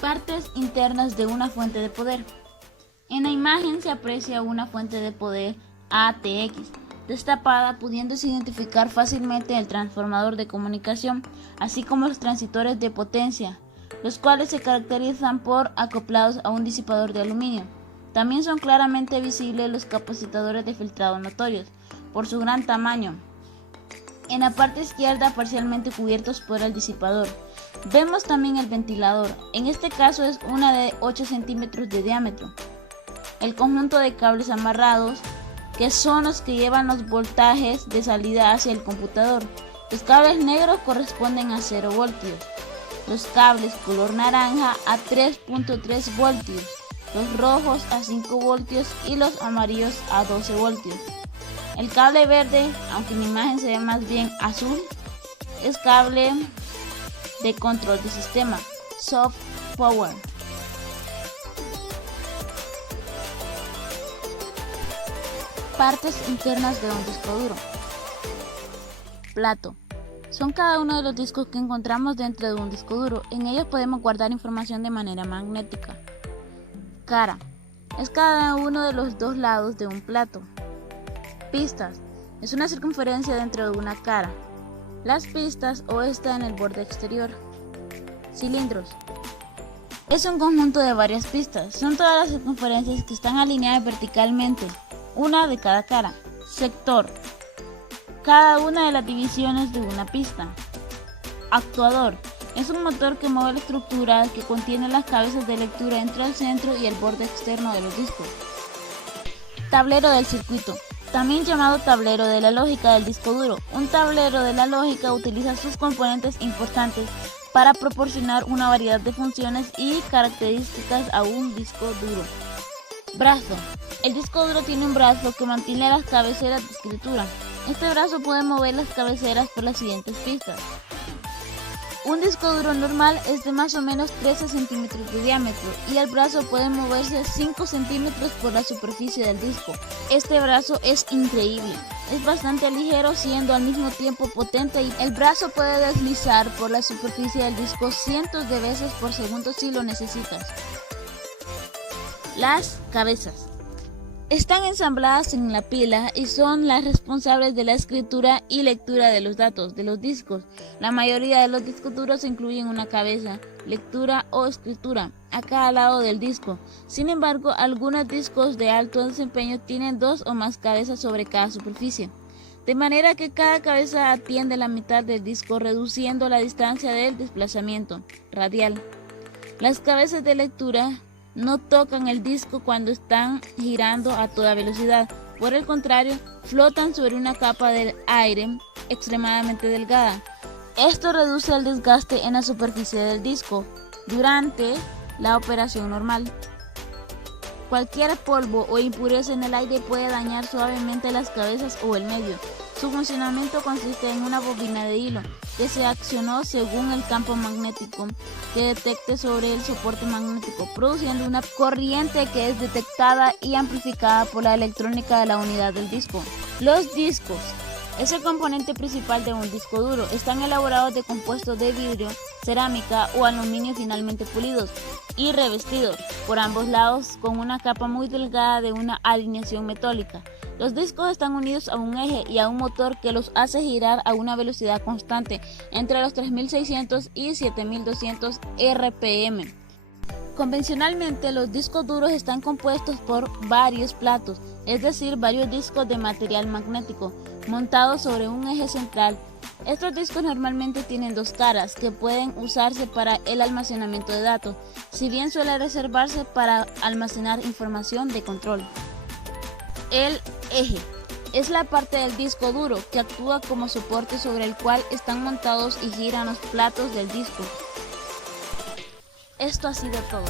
Partes internas de una fuente de poder. En la imagen se aprecia una fuente de poder ATX destapada, pudiéndose identificar fácilmente el transformador de comunicación, así como los transitores de potencia, los cuales se caracterizan por acoplados a un disipador de aluminio. También son claramente visibles los capacitadores de filtrado notorios, por su gran tamaño. En la parte izquierda parcialmente cubiertos por el disipador. Vemos también el ventilador, en este caso es una de 8 centímetros de diámetro. El conjunto de cables amarrados, que son los que llevan los voltajes de salida hacia el computador. Los cables negros corresponden a 0 voltios, los cables color naranja a 3.3 voltios, los rojos a 5 voltios y los amarillos a 12 voltios. El cable verde, aunque en la imagen se ve más bien azul, es cable de control de sistema, soft power. Partes internas de un disco duro. Plato. Son cada uno de los discos que encontramos dentro de un disco duro. En ellos podemos guardar información de manera magnética. Cara. Es cada uno de los dos lados de un plato. Pistas. Es una circunferencia dentro de una cara. Las pistas o está en el borde exterior. Cilindros. Es un conjunto de varias pistas. Son todas las circunferencias que están alineadas verticalmente, una de cada cara. Sector. Cada una de las divisiones de una pista. Actuador. Es un motor que mueve la estructura que contiene las cabezas de lectura entre el centro y el borde externo de los discos. Tablero del circuito. También llamado tablero de la lógica del disco duro. Un tablero de la lógica utiliza sus componentes importantes para proporcionar una variedad de funciones y características a un disco duro. Brazo. El disco duro tiene un brazo que mantiene las cabeceras de escritura. Este brazo puede mover las cabeceras por las siguientes pistas. Un disco duro normal es de más o menos 13 centímetros de diámetro y el brazo puede moverse 5 centímetros por la superficie del disco. Este brazo es increíble. Es bastante ligero, siendo al mismo tiempo potente, y el brazo puede deslizar por la superficie del disco cientos de veces por segundo si lo necesitas. Las cabezas. Están ensambladas en la pila y son las responsables de la escritura y lectura de los datos de los discos. La mayoría de los discos duros incluyen una cabeza, lectura o escritura a cada lado del disco. Sin embargo, algunos discos de alto desempeño tienen 2 o más cabezas sobre cada superficie, de manera que cada cabeza atiende la mitad del disco, reduciendo la distancia del desplazamiento radial. Las cabezas de lectura no tocan el disco cuando están girando a toda velocidad. Por el contrario, flotan sobre una capa de aire extremadamente delgada. Esto reduce el desgaste en la superficie del disco durante la operación normal. Cualquier polvo o impureza en el aire puede dañar suavemente las cabezas o el medio. Su funcionamiento consiste en una bobina de hilo que se accionó según el campo magnético que detecte sobre el soporte magnético, produciendo una corriente que es detectada y amplificada por la electrónica de la unidad del disco. Los discos es el componente principal de un disco duro. Están elaborados de compuestos de vidrio, cerámica o aluminio finamente pulidos y revestidos por ambos lados con una capa muy delgada de una alineación metálica. Los discos están unidos a un eje y a un motor que los hace girar a una velocidad constante entre los 3600 y 7200 RPM. Convencionalmente, los discos duros están compuestos por varios platos, es decir, varios discos de material magnético montados sobre un eje central. Estos discos normalmente tienen 2 caras que pueden usarse para el almacenamiento de datos, si bien suele reservarse para almacenar información de control. El eje es la parte del disco duro que actúa como soporte sobre el cual están montados y giran los platos del disco. Esto ha sido todo.